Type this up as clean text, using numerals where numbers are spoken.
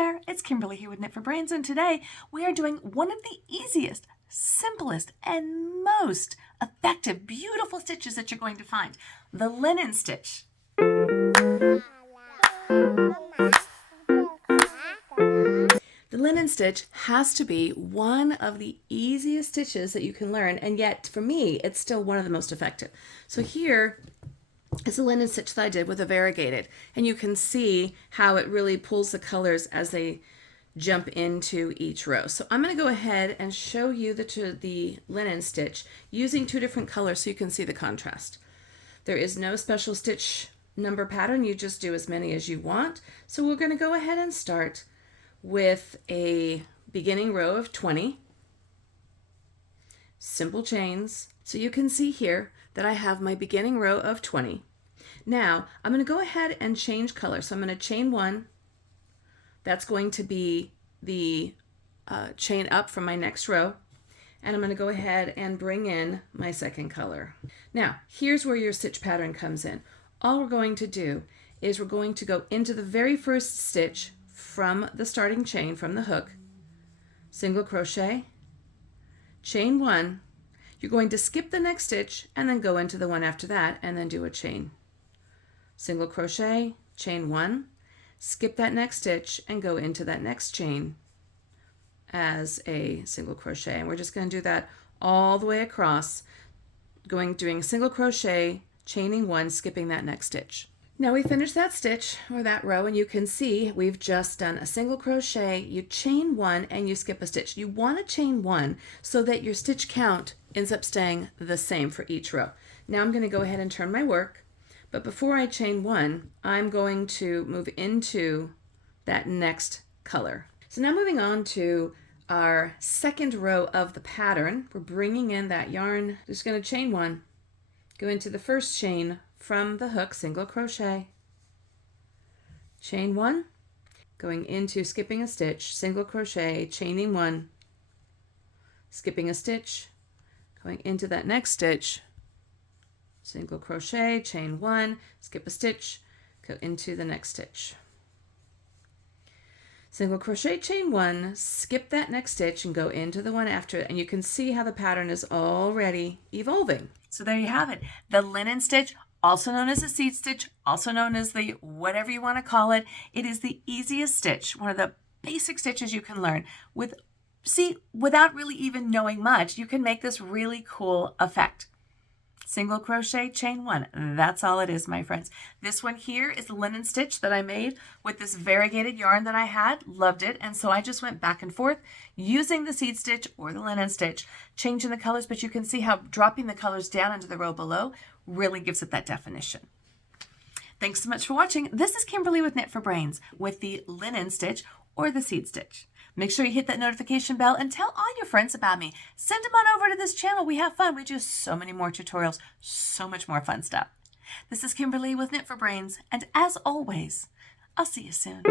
there, it's Kimberly here with Knit for Brains, and today we are doing one of the easiest, simplest, and most effective, beautiful stitches that you're going to find, the linen stitch. The linen stitch has to be one of the easiest stitches that you can learn, and yet for me, it's still one of the most effective. So here is a linen stitch that I did with a variegated, and you can see how it really pulls the colors as they jump into each row. So I'm going to go ahead and show you the linen stitch using two different colors so you can see the contrast. There is no special stitch number pattern, you just do as many as you want. So we're going to go ahead and start with a beginning row of 20 simple chains. So you can see here that I have my beginning row of 20. Now I'm going to go ahead and change color. So I'm going to chain one. That's going to be the chain up from my next row. And I'm going to go ahead and bring in my second color. Now here's where your stitch pattern comes in. All we're going to do is we're going to go into the very first stitch from the starting chain, from the hook, single crochet, chain one. You're going to skip the next stitch and then go into the one after that and then do a chain. Single crochet, chain one, skip that next stitch and go into that next chain as a single crochet. And we're just going to do that all the way across, doing single crochet, chaining one, skipping that next stitch. Now we finished that stitch or that row, and you can see we've just done a single crochet, you chain one and you skip a stitch. You want to chain one so that your stitch count ends up staying the same for each row. Now I'm going to go ahead and turn my work, but before I chain one, I'm going to move into that next color. So now moving on to our second row of the pattern, we're bringing in that yarn, just going to chain one, go into the first chain from the hook, single crochet, chain one, going into skipping a stitch, single crochet, chaining one, skipping a stitch, going into that next stitch, single crochet, chain one, skip a stitch, go into the next stitch. Single crochet, chain one, skip that next stitch and go into the one after it, and you can see how the pattern is already evolving. So there you have it, the linen stitch, also known as the seed stitch, also known as the whatever you want to call it. It is the easiest stitch, one of the basic stitches you can learn. Without really even knowing much, you can make this really cool effect. Single crochet, chain one. That's all it is, my friends. This one here is the linen stitch that I made with this variegated yarn that I had. Loved it. And so I just went back and forth using the seed stitch or the linen stitch, changing the colors, but you can see how dropping the colors down into the row below really gives it that definition. Thanks so much for watching. This is Kimberly with Knit for Brains with the linen stitch or the seed stitch. Make sure you hit that notification bell and tell all your friends about me. Send them on over to this channel. We have fun. We do so many more tutorials, so much more fun stuff. This is Kimberly with Knit for Brains, and as always, I'll see you soon.